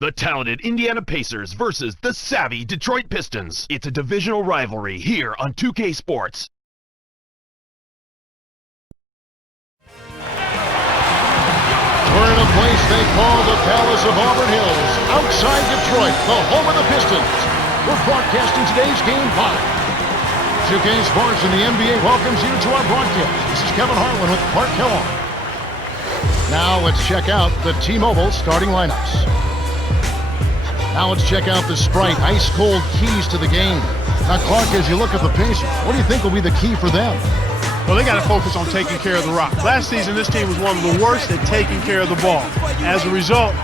The talented Indiana Pacers versus the savvy Detroit Pistons. It's a divisional rivalry here on 2K Sports. We're in a place they call the Palace of Auburn Hills, outside Detroit, the home of the Pistons. We're broadcasting today's game live. 2K Sports and the NBA welcomes you to our broadcast. This is Kevin Harlan with Clark Kellogg. Now let's check out the T-Mobile starting lineups. Now let's check out the Sprite ice-cold keys to the game. Now, Clark, as you look at the Pacers, what do you think will be the key for them? Well, they got to focus on taking care of the rock. Last season, this team was one of the worst at taking care of the ball. As a result,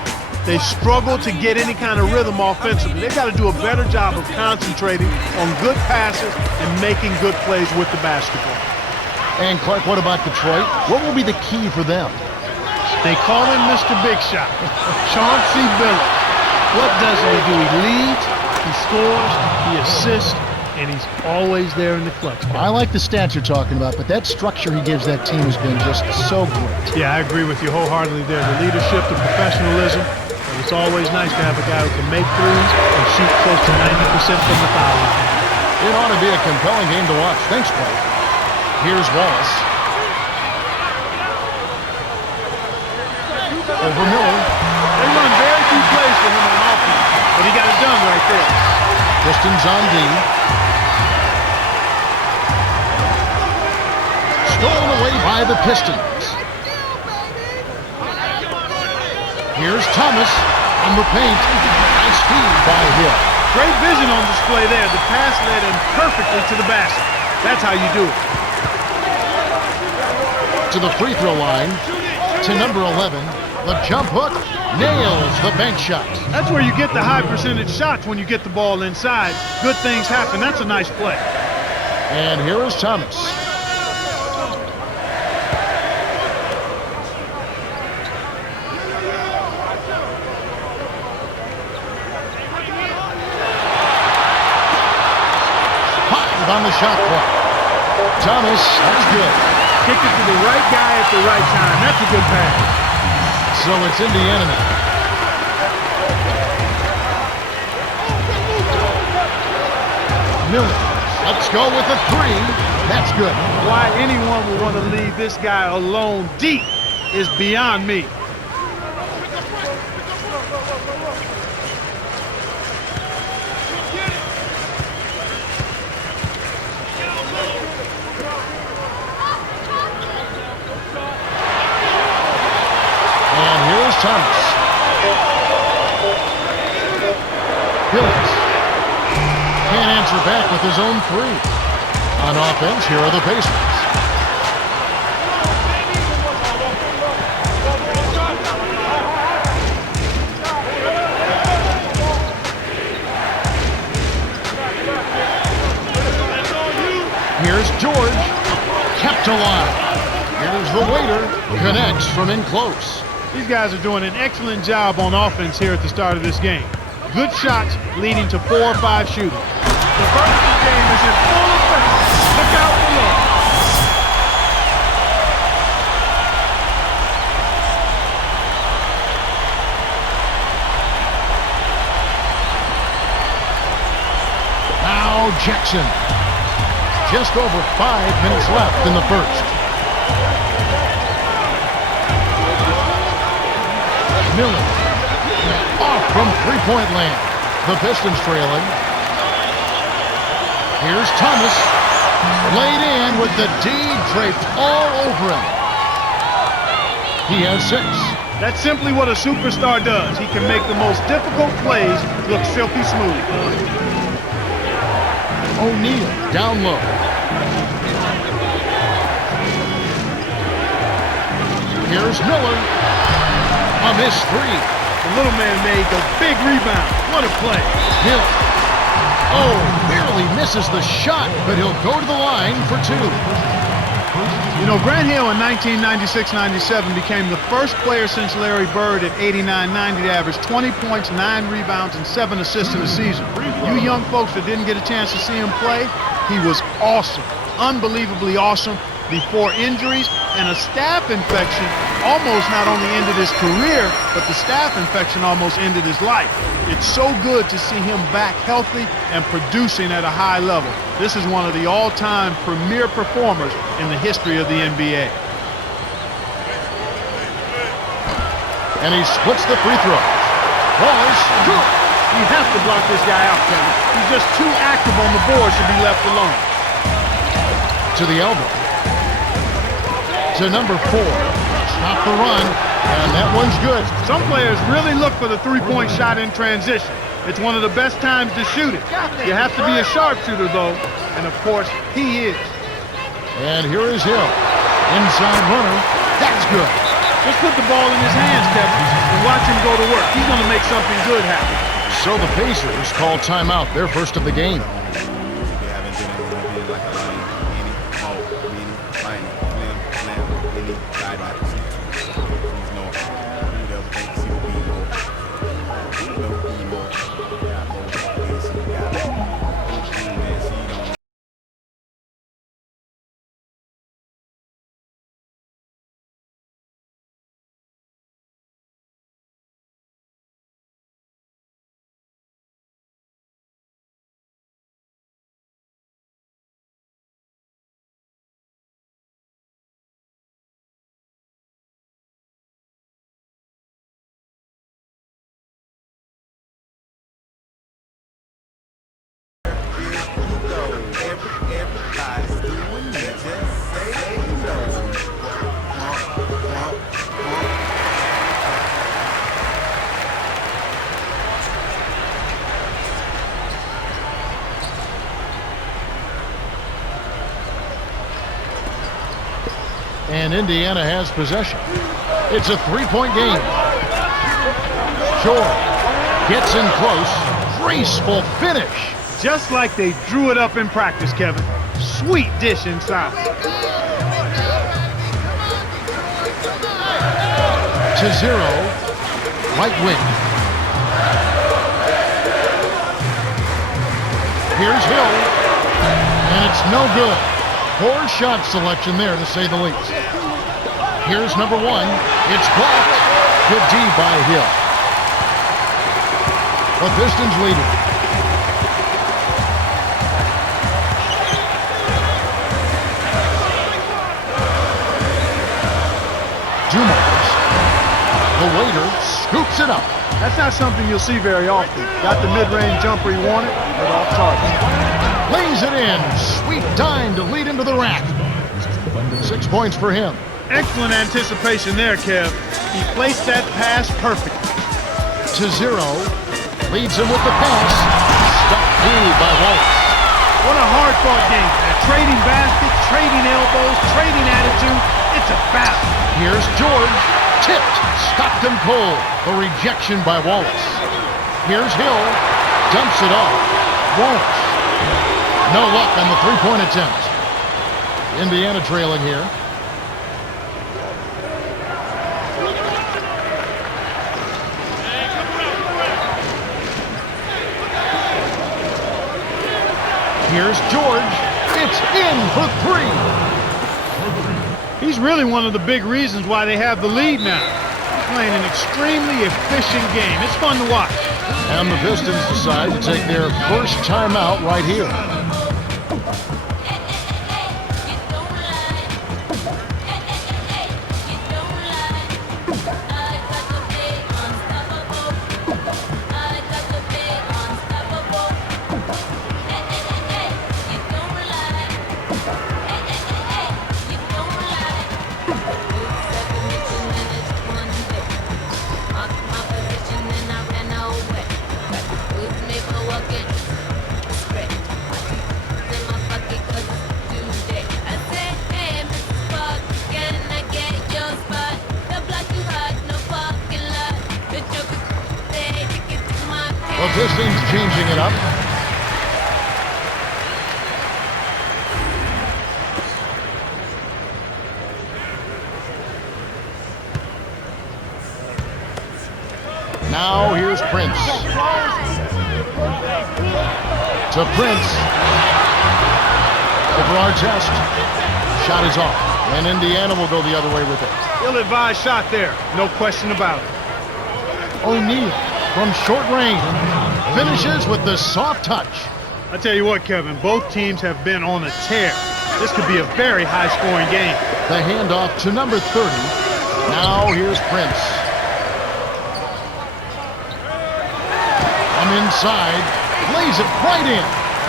they struggled to get any kind of rhythm offensively. They've got to do a better job of concentrating on good passes and making good plays with the basketball. And, Clark, what about Detroit? What will be the key for them? They call him Mr. Big Shot, Chauncey Billups. What does he do? He leads, he scores, he assists, and he's always there in the clutch. I like the stats you're talking about, but that structure he gives that team has been just so great. Yeah, I agree with you wholeheartedly there. The leadership, the professionalism, and it's always nice to have a guy who can make threes and shoot close to 90% from the foul line. It ought to be a compelling game to watch. Thanks, Clark. Here's Wallace. Over Miller. They run very few plays for him on offense, but he got it done right there. Pistons on D. Stolen away by the Pistons. Here's Thomas on the paint. Nice feed by Hill. Great vision on display there. The pass led him perfectly to the basket. That's how you do it. To the free throw line. To number 11. The jump hook nails the bank shot. That's where you get the high percentage shots when you get the ball inside. Good things happen. That's a nice play. And here is Thomas. Five on the shot clock. Thomas, that's good. Kick it to the right guy at the right time. That's a good pass. So it's Indiana now. Miller, let's go with a three. That's good. Why anyone would want to leave this guy alone deep is beyond me. Thomas. Billups can't answer back with his own three. On offense, here are the Pacers. Here's George, kept alive. Here's the waiter, connects from in close. These guys are doing an excellent job on offense here at the start of this game. Good shots leading to 4 or 5 shooting. The vertical game is in full effect. Look out below. Now Jackson. Just over 5 minutes left in the first. Miller, off from three-point land. The Pistons trailing. Here's Thomas, laid in with the D draped all over him. He has 6. That's simply what a superstar does. He can make the most difficult plays look silky smooth. O'Neal down low. Here's Miller. A missed three. The little man made the big rebound. What a play. Hill. Oh, barely misses the shot, but he'll go to the line for 2. You know, Grant Hill in 1996-97 became the first player since Larry Bird at 89-90 to average 20 points, 9 rebounds, and 7 assists in a season. You young folks that didn't get a chance to see him play, he was awesome, unbelievably awesome before injuries And a staph infection almost not only ended his career, but the staph infection almost ended his life. It's so good to see him back healthy and producing at a high level. This is one of the all-time premier performers in the history of the NBA. And he splits the free throws. Wallace, good. You have to block this guy out, Kevin. He's just too active on the board to be left alone. To the elbow. To number 4. Stop the run, and that one's good. Some players really look for the three-point shot in transition. It's one of the best times to shoot it. You have to be a sharpshooter, though, and of course, he is. And here is Hill. Inside runner. That's good. Just put the ball in his hands, Kevin, and watch him go to work. He's going to make something good happen. So the Pacers call timeout, their first of the game. And Indiana has possession. It's a three-point game. Shore gets in close. Graceful finish. Just like they drew it up in practice, Kevin. Sweet dish inside. To 0. Right wing. Here's Hill. And it's no good. Poor shot selection there, to say the least. Here's number 1. It's blocked. Good D by Hill. The Pistons leading. Dumars. The waiter scoops it up. That's not something you'll see very often. Got the mid-range jumper he wanted, but off target. Lays it in. Sweet dime to lead him to the rack. 6 points for him. Excellent anticipation there, Kev. He placed that pass perfect. To 0. Leads him with the pass. Stopped through by Wallace. What a hard-fought game. Trading baskets, trading elbows, trading attitude. It's a battle. Here's George. Tipped. Stopped him cold. The rejection by Wallace. Here's Hill. Dumps it off. Wallace. No luck on the three-point attempt. Indiana trailing here. Here's George. It's in for 3. He's really one of the big reasons why they have the lead now. He's playing an extremely efficient game. It's fun to watch. And the Pistons decide to take their first timeout right here. The Pistons changing it up. Now here's Prince. To Prince. Over Artest. Shot is off. And Indiana will go the other way with it. Ill-advised shot there. No question about it. O'Neal from short range finishes with the soft touch. I tell you what, Kevin, both teams have been on a tear. This could be a very high-scoring game. The handoff to number 30. Now here's Prince. From inside, lays it right in.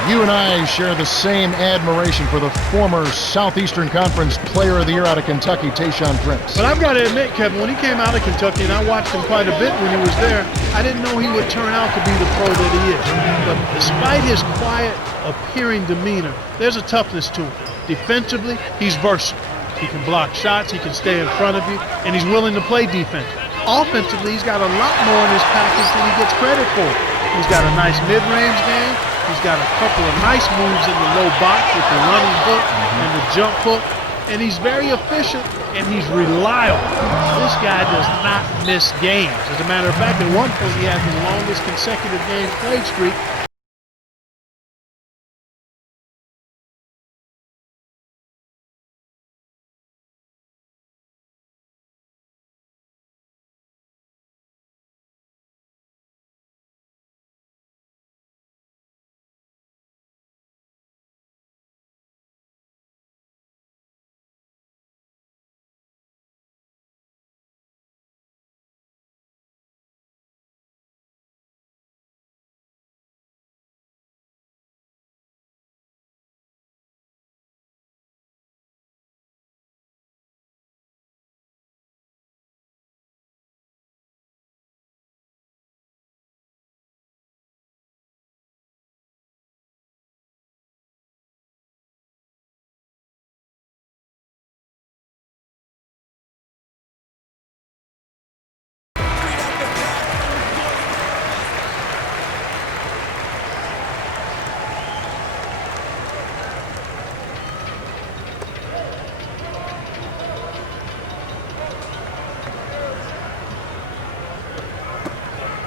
You and I share the same admiration for the former Southeastern Conference Player of the Year out of Kentucky, Tayshaun Prince. But I've got to admit, Kevin, when he came out of Kentucky, and I watched him quite a bit when he was there, I didn't know he would turn out to be the pro that he is. But despite his quiet, appearing demeanor, there's a toughness to him. Defensively, he's versatile. He can block shots, he can stay in front of you, and he's willing to play defense. Offensively, he's got a lot more in his package than he gets credit for. He's got a nice mid-range game. He's got a couple of nice moves in the low box with the running hook and the jump hook. And he's very efficient, and he's reliable. This guy does not miss games. As a matter of fact, at one point, he had the longest consecutive games played streak.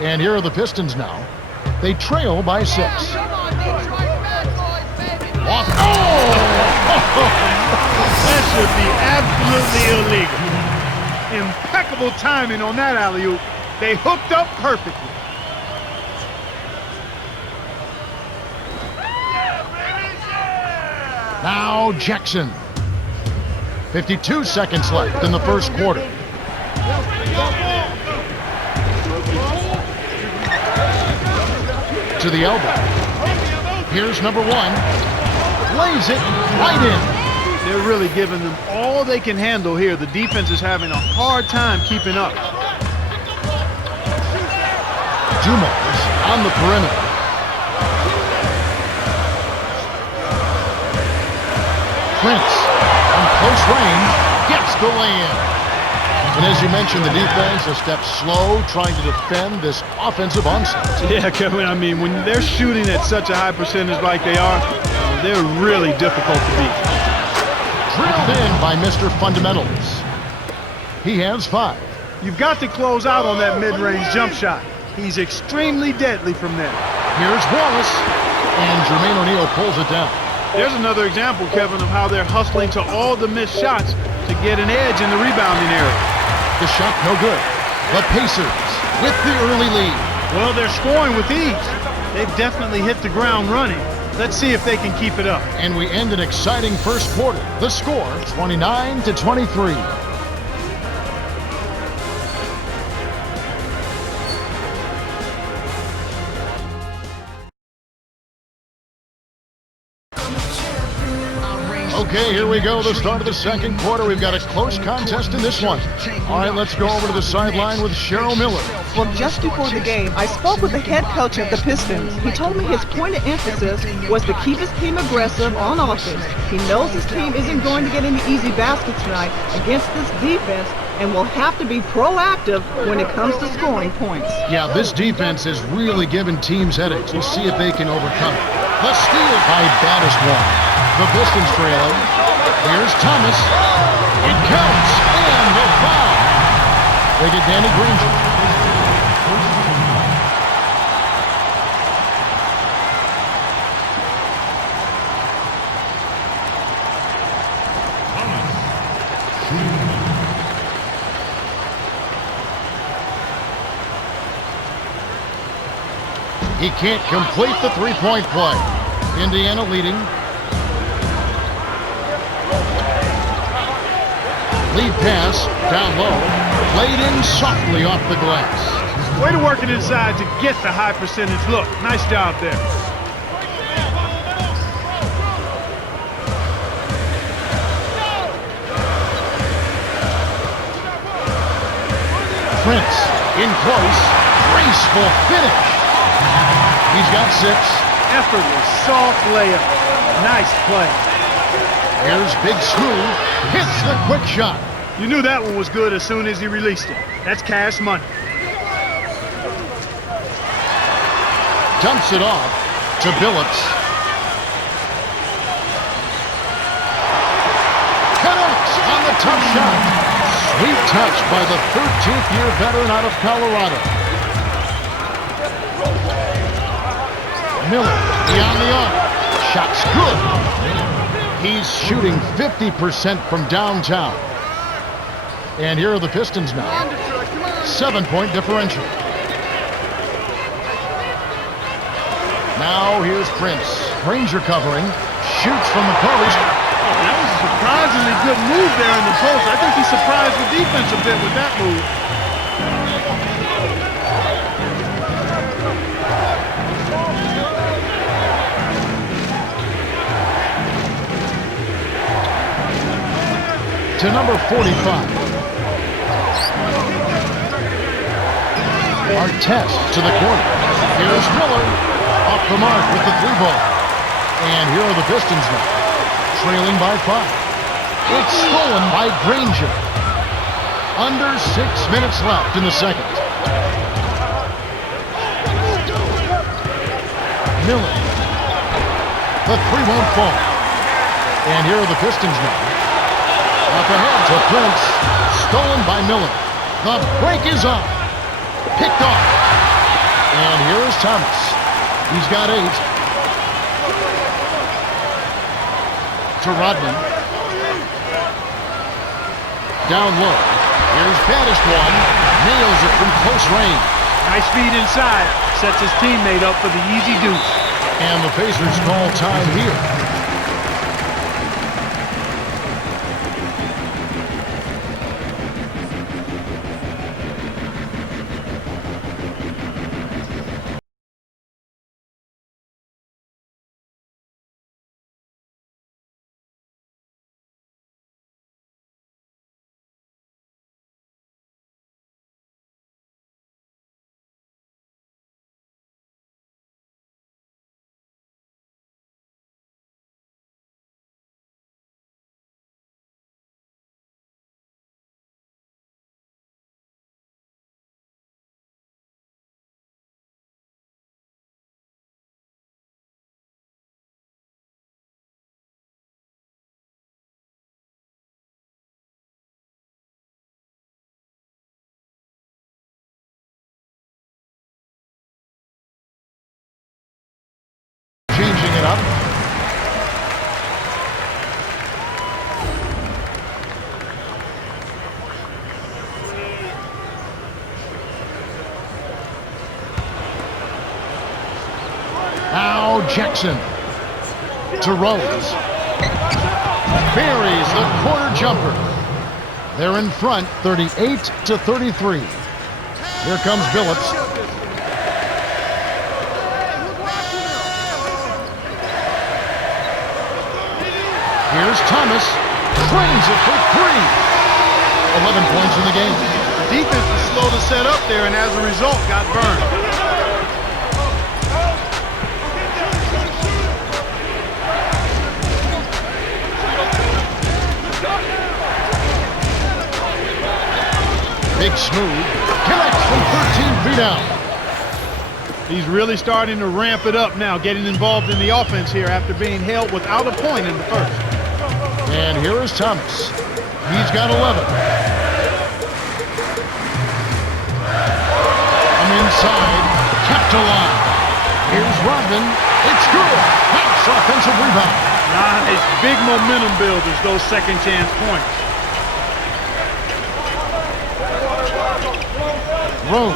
And here are the Pistons now. They trail by 6. Off. Oh! That should be absolutely illegal. Impeccable timing on that alley-oop. They hooked up perfectly. Now Jackson. 52 seconds left in the first quarter. To the elbow. Here's number 1. Lays it right in. They're really giving them all they can handle here. The defense is having a hard time keeping up. Dumars on the perimeter. Prince on close range gets the lay-in. And as you mentioned, the defense a step slow trying to defend this offensive onslaught. Yeah, Kevin, I mean, when they're shooting at such a high percentage like they are, they're really difficult to beat. Drilled in by Mr. Fundamentals. He has 5. You've got to close out on that mid-range jump shot. He's extremely deadly from there. Here's Wallace, and Jermaine O'Neal pulls it down. There's another example, Kevin, of how they're hustling to all the missed shots to get an edge in the rebounding area. The shot no good. The Pacers with the early lead. Well, they're scoring with ease. They've definitely hit the ground running. Let's see if they can keep it up. And we end an exciting first quarter. The score, 29-23. Okay, here we go, the start of the second quarter. We've got a close contest in this one. All right, let's go over to the sideline with Cheryl Miller. Well, just before the game, I spoke with the head coach of the Pistons. He told me his point of emphasis was to keep his team aggressive on offense. He knows his team isn't going to get any easy baskets tonight against this defense and will have to be proactive when it comes to scoring points. Yeah, this defense has really given teams headaches. We'll see if they can overcome it. The steal by Battiswan. The Pistons trailing. Here's Thomas. It counts. And the foul. They get Danny Granger. He can't complete the three-point play. Indiana leading. Lead pass down low. Played in softly off the glass. Way to work it inside to get the high percentage look. Nice job there. Prince in close. Graceful finish. He's got 6. Effortless, soft layup. Nice play. Here's Big Smooth. Hits the quick shot. You knew that one was good as soon as he released it. That's cash money. Dumps it off to Billups. Connects on the tough shot. Sweet touch by the 13th-year veteran out of Colorado. Miller beyond the arc. Shot's good. He's shooting 50% from downtown. And here are the Pistons now. 7-point differential. Now here's Prince. Granger covering. Shoots from the post. That was a surprisingly good move there in the post. I think he surprised the defense a bit with that move. To number 45. Artest to the corner. Here's Miller. Off the mark with the 3-ball. And here are the Pistons now. Trailing by 5. It's stolen by Granger. Under 6 minutes left in the second. Miller. The 3 won't fall. And here are the Pistons now. Up ahead to Prince. Stolen by Miller. The break is on. Picked off. And here is Thomas. He's got 8. To Rodman. Down low. Here's baddest one. Nails it from close range. Nice feed inside. Sets his teammate up for the easy deuce. And the Pacers call time here. Changing it up. Now Jackson to Rose. Buries the corner jumper. They're in front, 38-33. Here comes Billups. Here's Thomas. Drains it for 3. 11 points in the game. The defense was slow to set up there and as a result got burned. Big Smooth connects from 13 feet out. He's really starting to ramp it up now, getting involved in the offense here after being held without a point in the first. And here is Thomas. He's got 11. From inside, kept alive. Here's Rodman. It's good. Nice offensive rebound. Nice, big momentum builders, those second chance points. Rose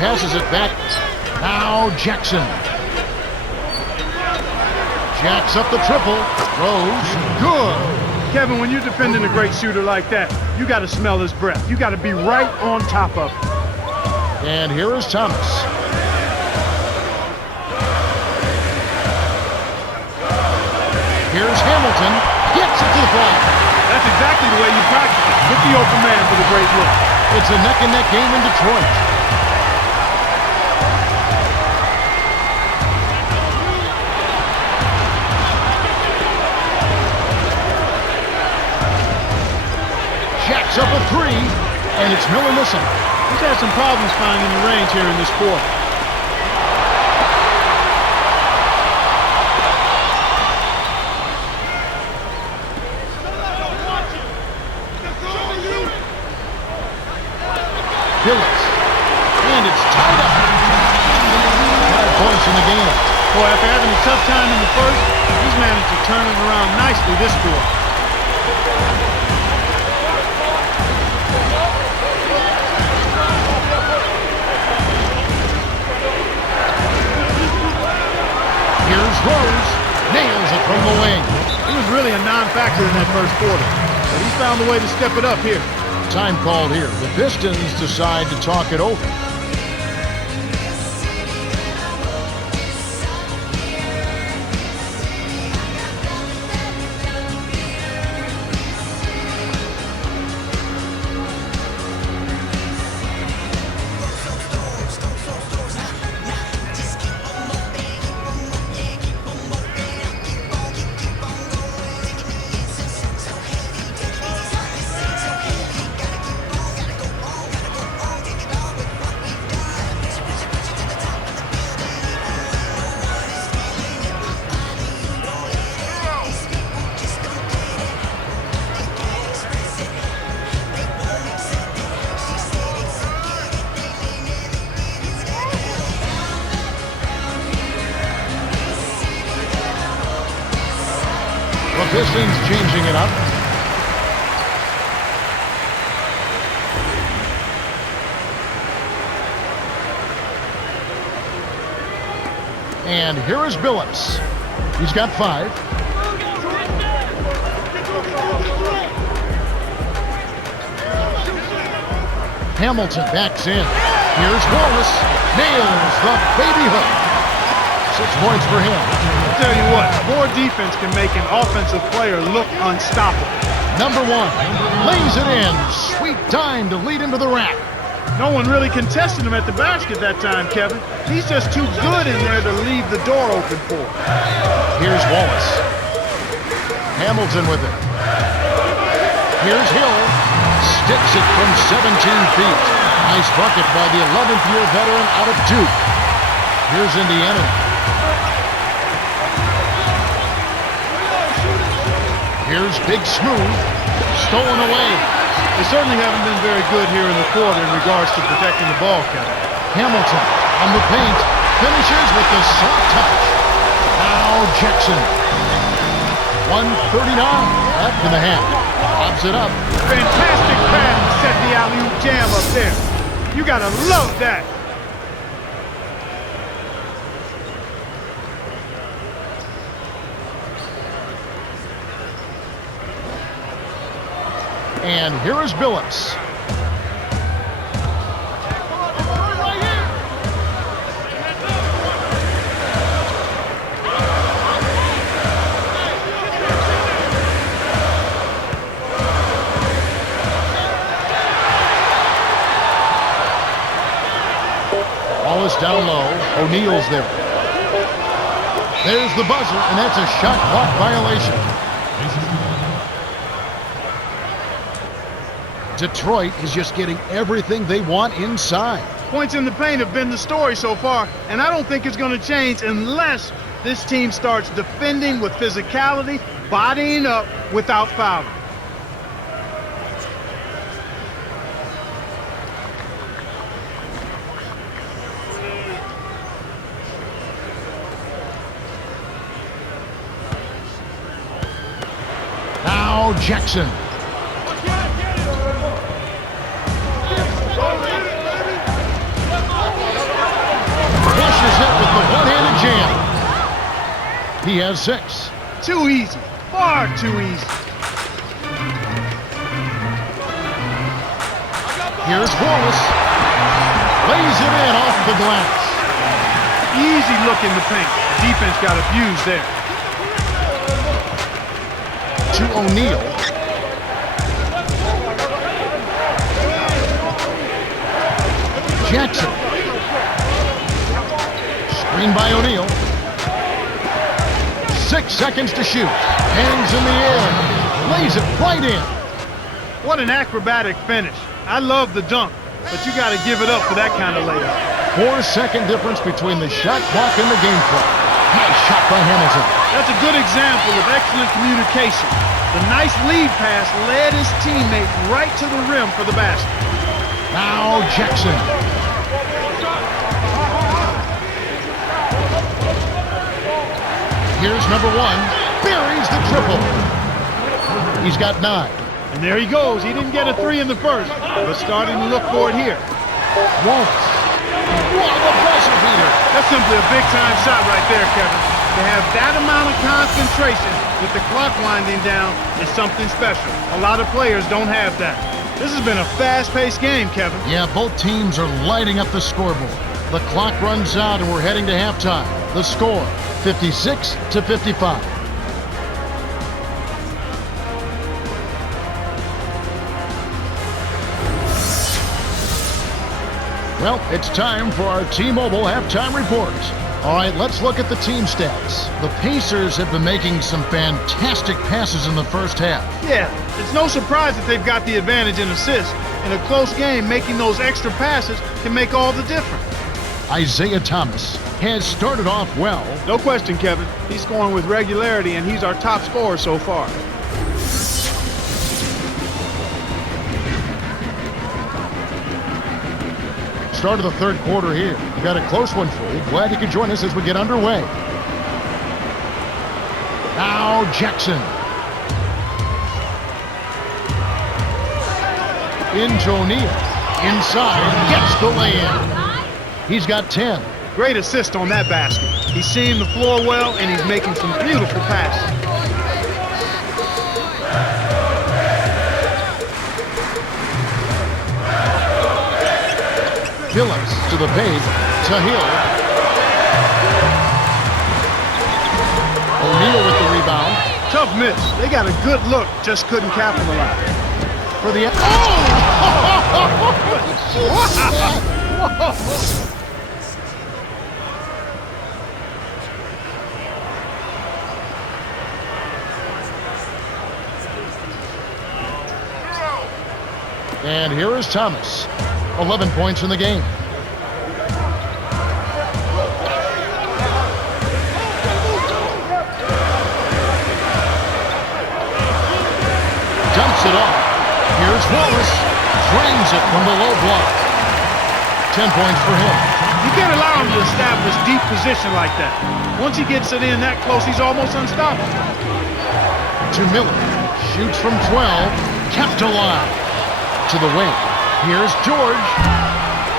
passes it back Now Jackson. Jacks up the triple. Throws. Good. Kevin, when you're defending a great shooter like that, you got to smell his breath. You got to be right on top of it. And here is Thomas. Here's Hamilton. Gets it to the flag. That's exactly the way you practice it. Hit the open man for the great look. It's a neck-and-neck game in Detroit. Jacks up a three, and it's Miller missing. He's had some problems finding the range here in this quarter. Phillips. And it's tied up. 5 points in the game. Boy, after having a tough time in the first, he's managed to turn it around nicely this quarter. Here's Rose. Nails it from the wing. He was really a non-factor in that first quarter, but he found a way to step it up here. Time called here. The Pistons decide to talk it over. The Pistons changing it up. And here is Billups. He's got 5. Hamilton backs in. Here's Wallace. Nails the baby hook. 6 points for him. I'll tell you what, more defense can make an offensive player look unstoppable. Number 1 lays it in. Sweet time to lead into the rack. No one really contested him at the basket that time, Kevin. He's just too good in there to leave the door open for. Here's Wallace. Hamilton with it. Here's Hill. Sticks it from 17 feet. Nice bucket by the 11th year veteran out of Duke. Here's Indiana. Here's Big Smooth. Stolen away. They certainly haven't been very good here in the quarter in regards to protecting the ball, Kevin. Hamilton on the paint. Finishes with the soft touch. Now Jackson. 1:39 left in the half. Lobs it up. Fantastic pass to set the alley-oop jam up there. You gotta love that. And here is Billups. Wallace down low. O'Neal's there. There's the buzzer, and that's a shot clock violation. Detroit is just getting everything they want inside. Points in the paint have been the story so far, and I don't think it's going to change unless this team starts defending with physicality, bodying up without fouling. Now Jackson. He has 6. Too easy. Far too easy. Here's Wallace. Lays it in off the glass. Easy look in the paint. Defense got abused there. To O'Neal. Jackson. Screen by O'Neal. 6 seconds to shoot. Hands in the air. Lays it right in. What an acrobatic finish. I love the dunk, but you got to give it up for that kind of layup. 4-second difference between the shot clock and the game clock. Nice shot by Hamilton. That's a good example of excellent communication. The nice lead pass led his teammate right to the rim for the basket. Now Jackson. Here's number 1. Buries the triple. He's got 9. And there he goes. He didn't get a 3 in the first, but starting to look for it here. Wallace. What a buzzer beater. That's simply a big-time shot right there, Kevin. To have that amount of concentration with the clock winding down is something special. A lot of players don't have that. This has been a fast-paced game, Kevin. Yeah, both teams are lighting up the scoreboard. The clock runs out and we're heading to halftime. The score, 56-55. Well, it's time for our T-Mobile halftime report. All right, let's look at the team stats. The Pacers have been making some fantastic passes in the first half. Yeah, it's no surprise that they've got the advantage in assists. In a close game, making those extra passes can make all the difference. Isaiah Thomas has started off well. No question, Kevin. He's scoring with regularity, and he's our top scorer so far. Start of the third quarter here. We've got a close one for you. Glad you could join us as we get underway. Now Jackson. Into O'Neal. Inside. Gets the lay-in. He's got 10. Great assist on that basket. He's seeing the floor well, and he's making some beautiful passes. Phillips to the paint, to Hill. O'Neal with the rebound. Tough miss. They got a good look, just couldn't capitalize. For the... And here is Thomas. 11 points in the game. Dumps it off. Here's Wallace. Drains it from the low block. 10 points for him. You can't allow him to establish deep position like that. Once he gets it in that close, he's almost unstoppable. To Miller. Shoots from 12. Kept alive. To the wing. Here's George.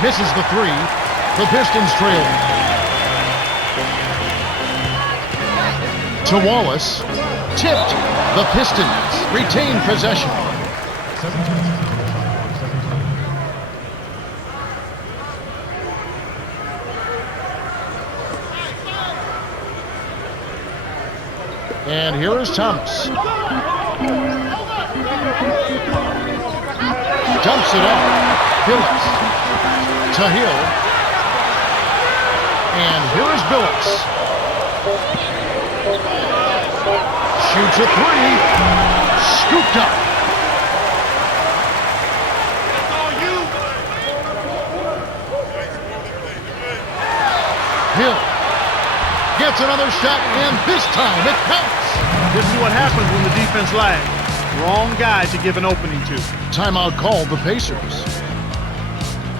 Misses the 3. The Pistons trail. To Wallace. Tipped. The Pistons retain possession. And here is Thomas. Dumps it off. Phillips. To Hill. And here is Phillips. Shoots a 3. Scooped up. Hill gets another shot, and this time it counts. This is what happens when the defense lags. Wrong guy to give an opening to. Timeout called the Pacers.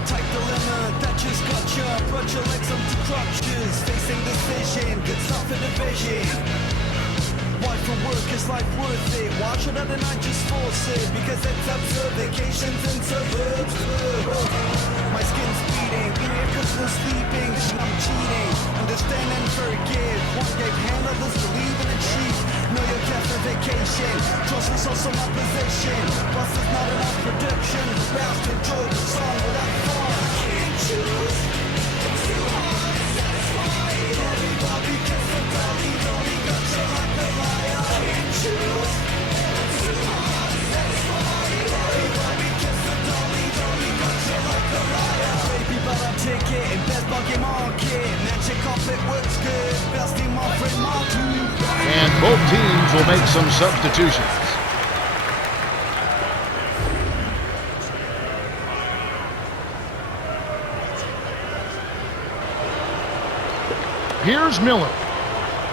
Tight dilemma that just got you. Brought your legs up to crutches. Facing decision, good stuff in division. Why for work is life worth it? Why should other night just force it? Because it's absurd vacations in suburbs. My skin's bleeding, ear cause we're sleeping. I'm cheating, and the understand and forgive. One gave hand, others believe and achieve. Know your death for vacation. Trust us also my position. Plus it's not enough prediction. Bounce to enjoy the song without fun. Can't choose. It's too hard to satisfy. Everybody gets the belly. Only got you like a liar. Can't choose. It's too hard to satisfy. Everybody gets the dolly. Only got you like a liar. Baby, but I take it. And best bucket market. Now check off it works good. Best team off with my two. And both teams will make some substitutions. Here's Miller.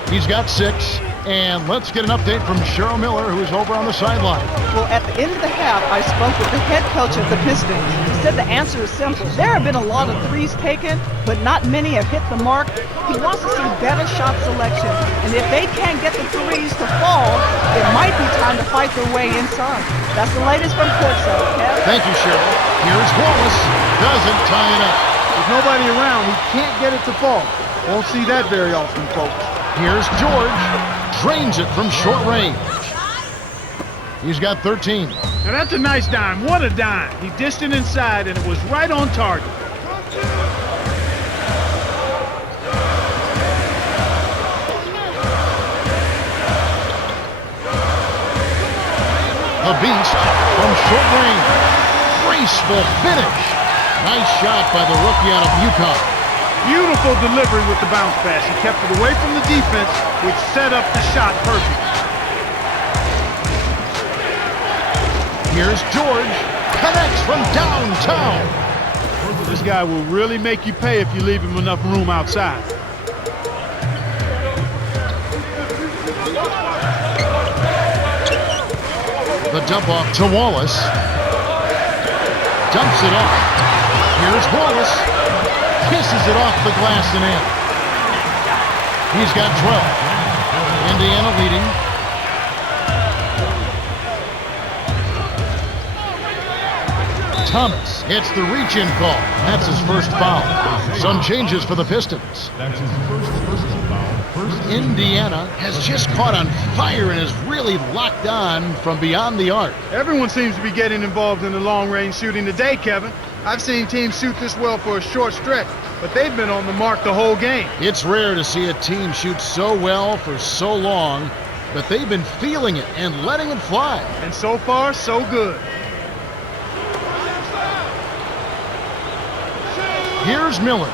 He's got 6. And let's get an update from Cheryl Miller, who's over on the sideline. Well, at the end of the half, I spoke with the head coach of the Pistons. He said the answer is simple. There have been a lot of threes taken, but not many have hit the mark. He wants to see better shot selection. And if they can't get the threes to fall, it might be time to fight their way inside. That's the latest from courtside, Kev. Thank you, Cheryl. Here's Wallace. Doesn't tie it up. With nobody around, he can't get it to fall. Won't see that very often, folks. Here's George. Drains it from short range. He's got 13. Now that's a nice dime. What a dime. He dished it inside, and it was right on target. The Beast from short range. Graceful finish. Nice shot by the rookie out of UConn. Beautiful delivery with the bounce pass. He kept it away from the defense, which set up the shot perfect. Here's George. Connects from downtown. This guy will really make you pay if you leave him enough room outside. The dump off to Wallace. Dumps it off. Here's Wallace. Kisses it off the glass and in. He's got 12. Indiana leading. Thomas hits the reach-in call. That's his first foul. Some changes for the Pistons. That's his first foul. Indiana has just caught on fire and is really locked on from beyond the arc. Everyone seems to be getting involved in the long-range shooting today, Kevin. I've seen teams shoot this well for a short stretch, but they've been on the mark the whole game. It's rare to see a team shoot so well for so long, but they've been feeling it and letting it fly. And so far, so good. Here's Miller.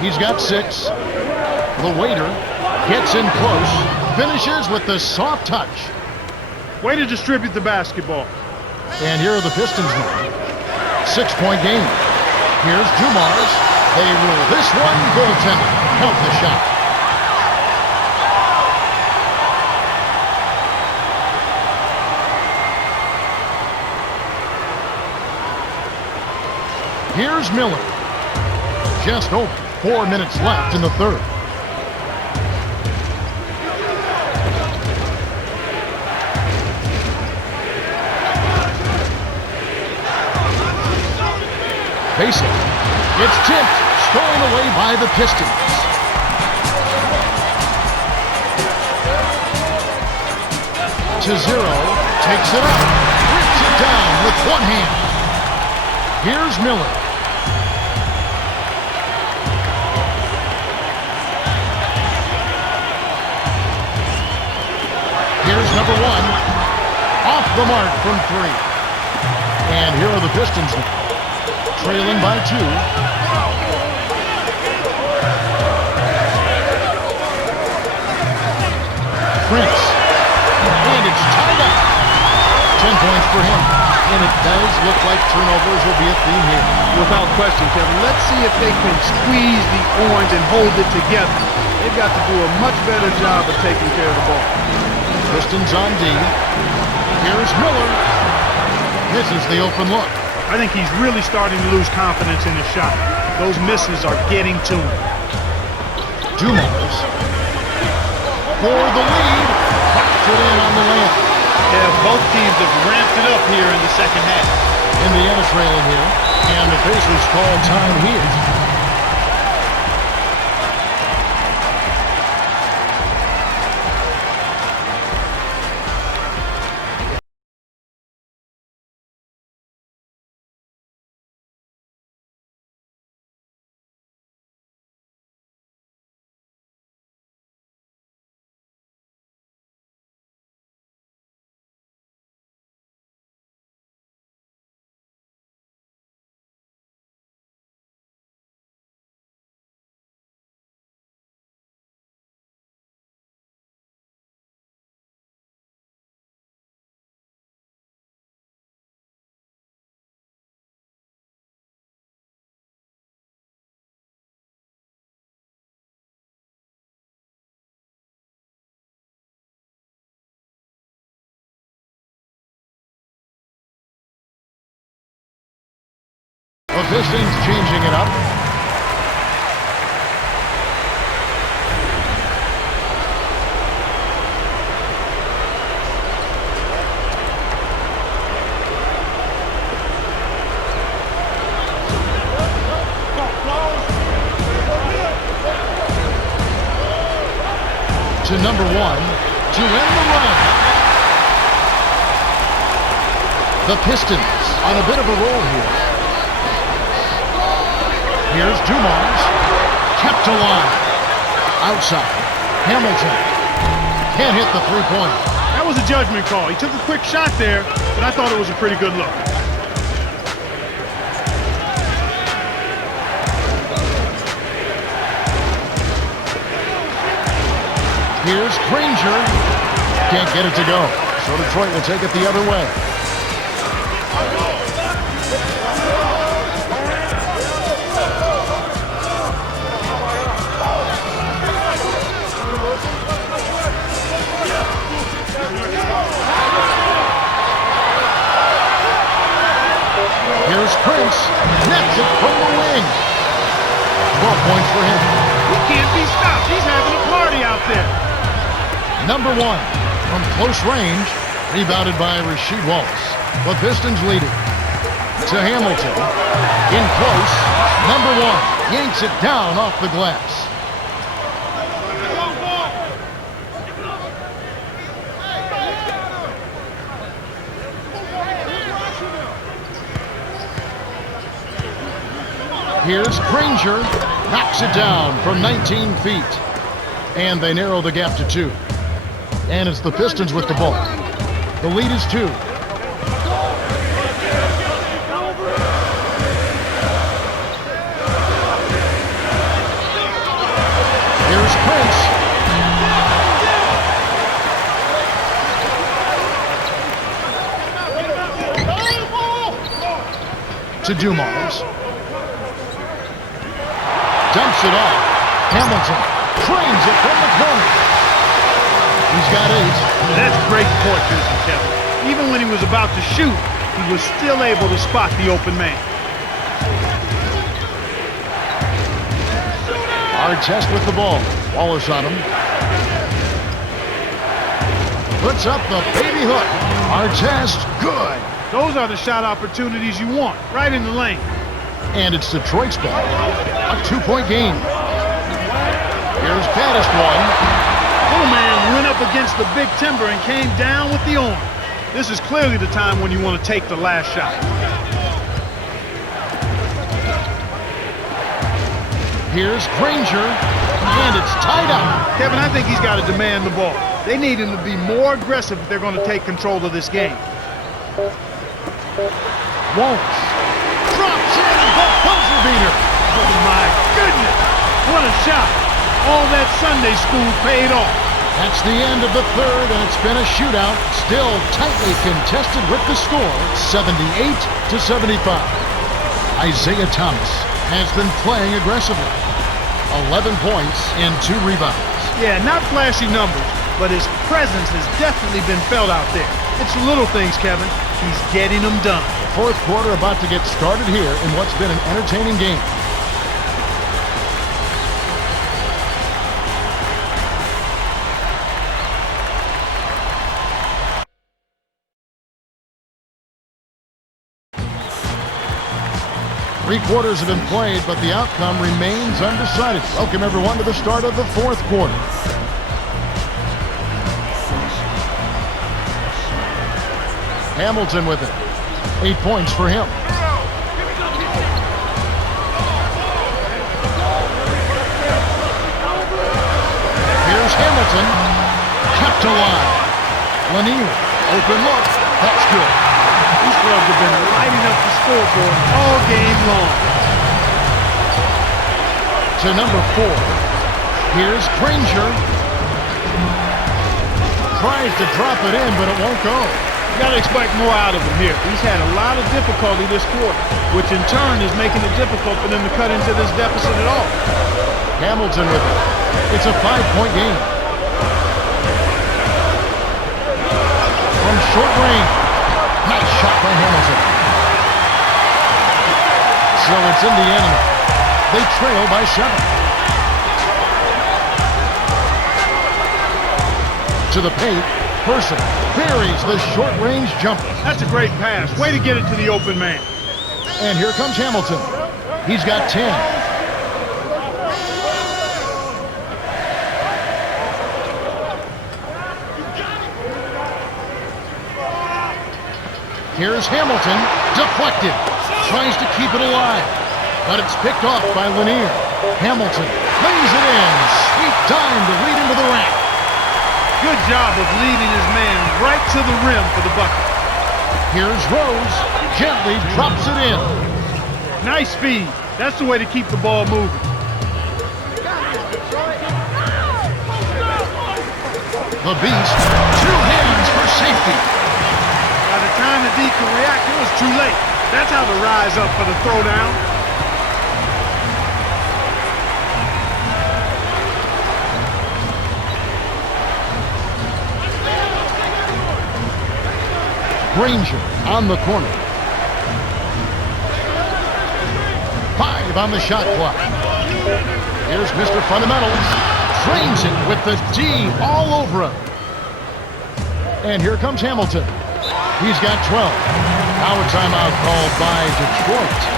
He's got 6. The waiter gets in close, finishes with the soft touch. Way to distribute the basketball. And here are the Pistons now. 6-point game. Here's Dumars. They rule this one goaltender. Count the shot. Here's Miller. Just over 4 minutes left in the third. Pacing. It's tipped. Stolen away by the Pistons. To 0. Takes it up. Rips it down with one hand. Here's Miller. Here's number 1. Off the mark from 3. And here are the Pistons now. Trailing by 2. Prince. And it's tied up. 10 points for him. And it does look like turnovers will be a theme here. Without question, Kevin. Let's see if they can squeeze the orange and hold it together. They've got to do a much better job of taking care of the ball. Pistons on D. Here's Miller. Misses the open look. I think he's really starting to lose confidence in his shot. Those misses are getting to him. Dumars. For the lead. Puts it in on the layup. Yeah, both teams have ramped it up here in the second half. Indiana trailing here. And the Pacers call time here. Pistons changing it up. To number 1 to end the run. The Pistons on a bit of a roll here. Here's Dumars. Kept alive. Outside. Hamilton. Can't hit the three-pointer. That was a judgment call. He took a quick shot there, but I thought it was a pretty good look. Here's Granger. Can't get it to go. So Detroit will take it the other way. Here's Prince. Nets it from the wing. 12 points for him. He can't be stopped. He's having a party out there. Number 1 from close range, rebounded by Rasheed Wallace. The Pistons leading. To Hamilton. In close. Number 1 yanks it down off the glass. Here's Granger. Knocks it down from 19 feet. And they narrow the gap to 2. And it's the Pistons with the ball. The lead is 2. Here's Prince. To Dumars. Dumps it off. Hamilton trains it from the corner. He's got 8. That's great court vision, Kevin. Even when he was about to shoot, he was still able to spot the open man. Artest with the ball. Wallace on him. Puts up the baby hook. Artest, good. Those are the shot opportunities you want, right in the lane. And it's Detroit's ball. A 2-point game. Here's Pattis one. Little man went up against the big timber and came down with the arm. This is clearly the time when you want to take the last shot. Here's Granger, and it's tied up. Kevin, I think he's got to demand the ball. They need him to be more aggressive if they're going to take control of this game. Wallace drops in the buzzer beater. Oh my goodness, what a shot. All that Sunday school paid off. That's the end of the third, and it's been a shootout. Still tightly contested with the score, 78-75. Isaiah Thomas has been playing aggressively. 11 points and 2 rebounds. Yeah, not flashy numbers, but his presence has definitely been felt out there. It's the little things, Kevin. He's getting them done. Fourth quarter about to get started here in what's been an entertaining game. Three quarters have been played, but the outcome remains undecided. Welcome, everyone, to the start of the fourth quarter. Hamilton with it. 8 points for him. Here's Hamilton. Kept alive. Lanier. Open look. That's good. These clubs have been lighting up the scoreboard all game long. To number 4. Here's Granger. Tries to drop it in, but it won't go. You got to expect more out of him here. He's had a lot of difficulty this quarter, which in turn is making it difficult for them to cut into this deficit at all. Hamilton with it. It's a 5-point game. From short range. Nice shot by Hamilton. So it's Indiana. They trail by 7. To the paint, Person buries the short-range jumper. That's a great pass. Way to get it to the open man. And here comes Hamilton. He's got 10. Here's Hamilton, deflected. Tries to keep it alive, but it's picked off by Lanier. Hamilton lays it in. Sweet time to lead into the rack. Good job of leading his man right to the rim for the bucket. Here's Rose, gently drops it in. Nice speed. That's the way to keep the ball moving. The Beast, 2 hands for safety. By the time the D could react, it was too late. That's how to rise up for the throwdown. Granger on the corner. 5 on the shot clock. Here's Mr. Fundamentals. Frames it with the D all over him. And here comes Hamilton. He's got 12. Now a timeout called by Detroit.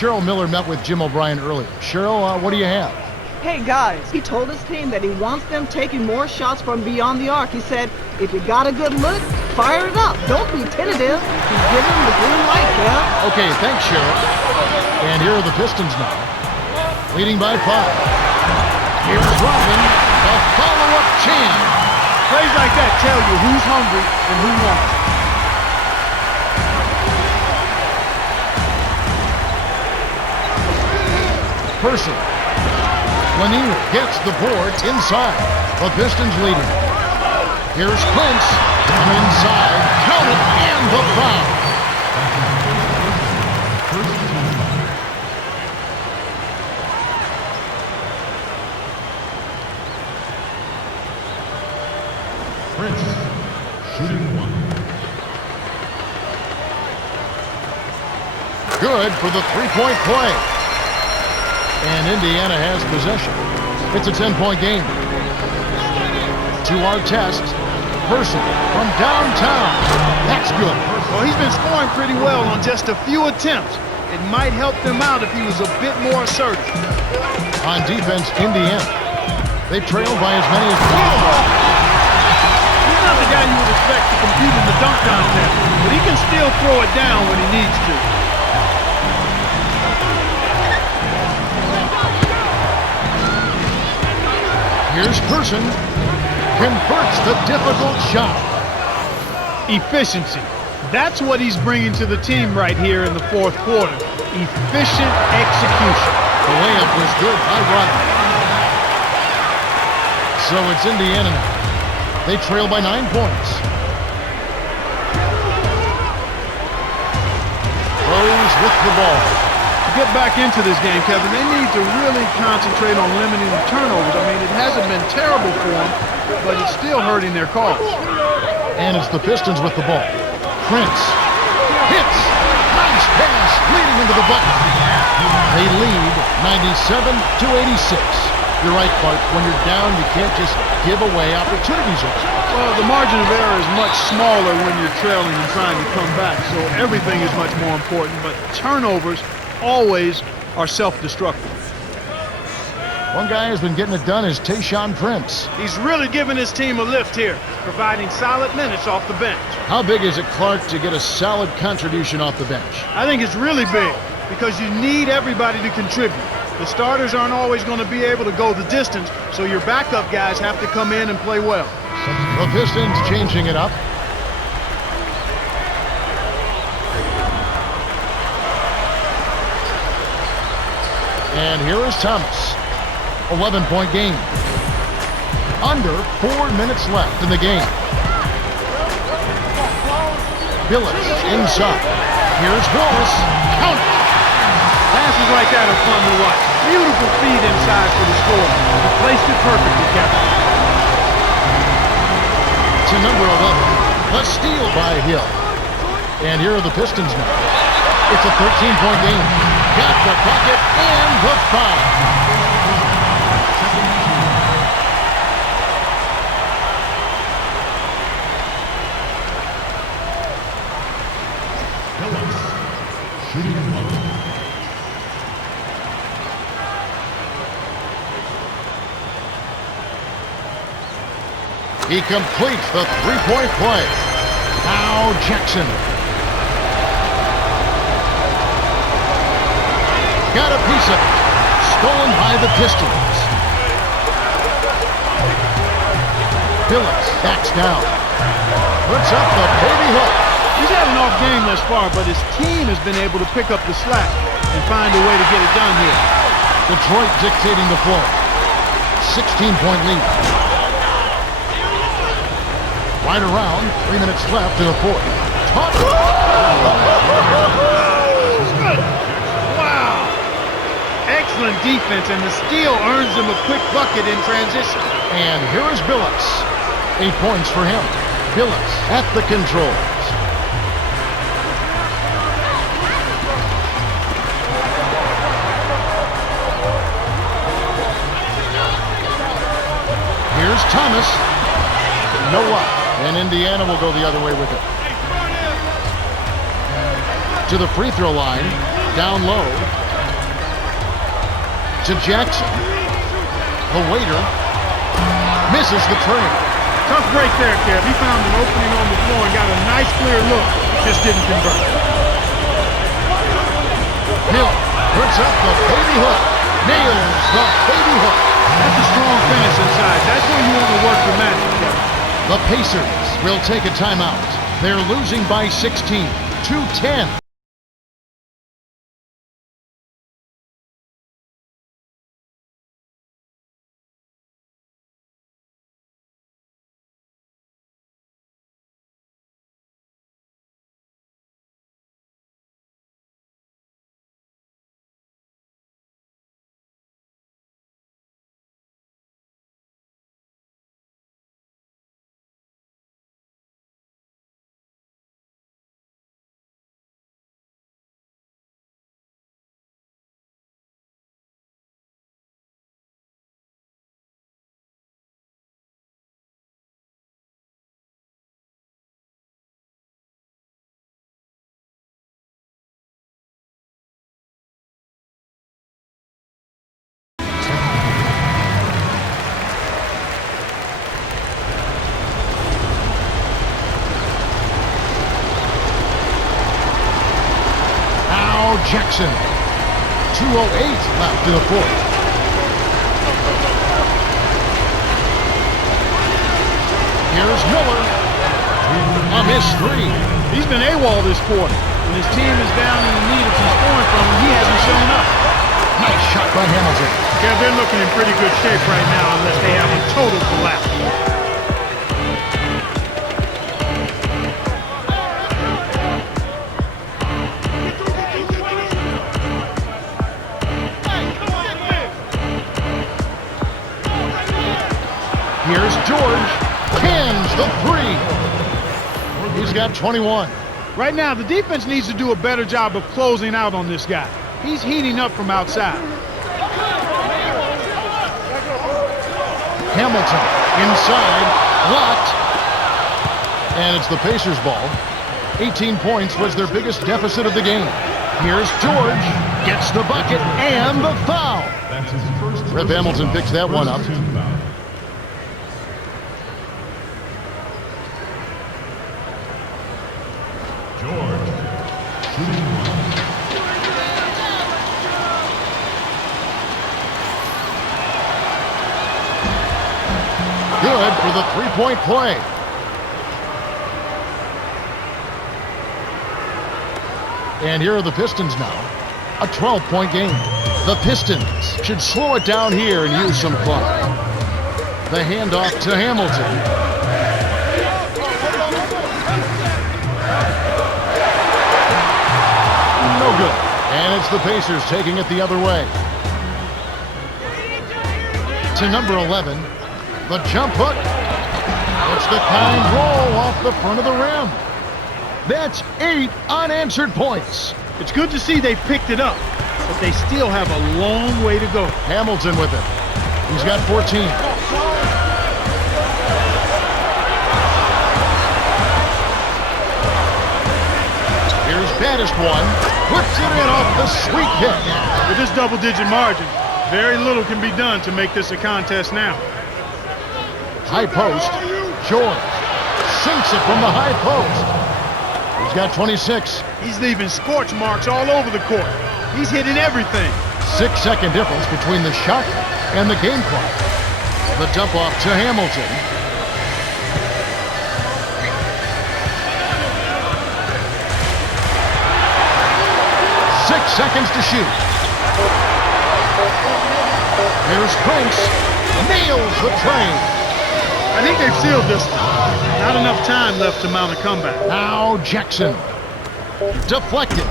Cheryl Miller met with Jim O'Brien earlier. Cheryl, what do you have? Hey guys, he told his team that he wants them taking more shots from beyond the arc. He said, if you got a good look, fire it up. Don't be tentative. He's giving them the green light, Kev. Okay, thanks, Cheryl. And here are the Pistons now, leading by 5. Here's Robin, the follow-up champ. Plays like that tell you who's hungry and who won't. Person. Lanier gets the board inside. The Pistons leading. Here's Prince. From inside. Count it and the foul. Prince, shooting 1. Good for the three-point play. And Indiana has possession. It's a 10-point game. To our test, Person from downtown. That's good. Well, he's been scoring pretty well on just a few attempts. It might help them out if he was a bit more assertive. On defense, Indiana. They trail by as many as 4. He's not the guy you would expect to compete in the dunk contest, but he can still throw it down when he needs to. Here's Person. Converts the difficult shot. Efficiency. That's what he's bringing to the team right here in the fourth quarter. Efficient execution. The layup was good by Rodman. So it's Indiana now. They trail by 9 points. Rose with the ball. To get back into this game, Kevin, they need to really concentrate on limiting the turnovers. I mean, it hasn't been terrible for them, but it's still hurting their cause. And it's the Pistons with the ball. Prince hits. Nice pass leading into the bucket. They lead 97-86. You're right, Clark. When you're down, you can't just give away opportunities. Well, the margin of error is much smaller when you're trailing and trying to come back, so everything is much more important, but turnovers always are self-destructive. One guy who's been getting it done is Tayshaun Prince. He's really giving his team a lift here, providing solid minutes off the bench. How big is it, Clark, to get a solid contribution off the bench? I think it's really big because you need everybody to contribute. The starters aren't always going to be able to go the distance, so your backup guys have to come in and play well. The Pistons changing it up. And here is Thomas. 11-point game. Under 4 minutes left in the game. Billups inside. Here's Wallace. Count it. Passes like that are fun to watch. Beautiful feed inside for the score. He placed it perfectly, Kevin. To number 11. A steal by Hill. And here are the Pistons now. It's a 13-point game. Got the bucket and the foul. He completes the three-point play. Now Jackson. Got a piece of it. Stolen by the Pistons. Billups backs down. Puts up the baby hook. He's had an off game thus far, but his team has been able to pick up the slack and find a way to get it done here. Detroit dictating the flow. 16-point lead. Right around, 3 minutes left in the fourth. Wow! Excellent defense, and the steal earns him a quick bucket in transition. And here is Billups. 8 points for him. Billups at the controls. Here's Thomas. No luck. And Indiana will go the other way with it. To the free throw line. Down low. To Jackson. The waiter. Misses the tray. Tough break there, Kev. He found an opening on the floor and got a nice clear look. Just didn't convert. Hill puts up the baby hook. Nails the baby hook. That's a strong finish inside. That's where you want to work your magic, Kevin. The Pacers will take a timeout. They're losing by 16, 2-10. Jackson. 2:08 left in the fourth. Here's Miller. A missed three. He's been AWOL this quarter. When his team is down in the need of some scoring from him, he hasn't shown up. Nice shot by Hamilton. Yeah, they're looking in pretty good shape right now unless they have a total collapse. Here's George. Cans the three. He's got 21. Right now, the defense needs to do a better job of closing out on this guy. He's heating up from outside. Hamilton inside, blocked, and it's the Pacers' ball. 18 points was their biggest deficit of the game. Here's George, gets the bucket and the foul. That's his first. Rip Hamilton picks that one up. Team foul. George, shooting one. Good for the three-point play. And here are the Pistons now. A 12-point game. The Pistons should slow it down here and use some clock. The handoff to Hamilton. No good. And it's the Pacers taking it the other way. To number 11. The jump hook. It's the kind roll off the front of the rim. That's 8 unanswered points. It's good to see they picked it up, but they still have a long way to go. Hamilton with it. He's got 14. Here's baddest one. Puts it in off the sweet pick. With this double-digit margin, very little can be done to make this a contest now. High post. George sinks it from the high post. He's got 26. He's leaving scorch marks all over the court. He's hitting everything. 6-second difference between the shot and the game clock. The dump off to Hamilton. Six seconds to shoot. Here's Prince. Nails the train. I think they've sealed this one. Not enough time left to mount a comeback. Now Jackson. Deflected.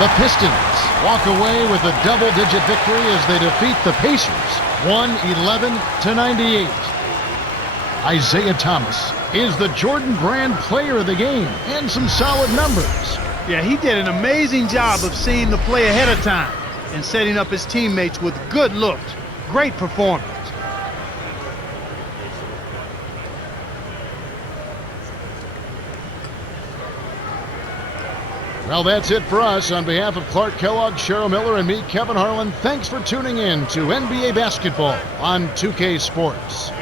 The Pistons walk away with a double-digit victory as they defeat the Pacers, 111-98. Isaiah Thomas is the Jordan Brand player of the game, and some solid numbers. Yeah, he did an amazing job of seeing the play ahead of time and setting up his teammates with good looks. Great performance. Well, that's it for us. On behalf of Clark Kellogg, Cheryl Miller, and me, Kevin Harlan, thanks for tuning in to NBA Basketball on 2K Sports.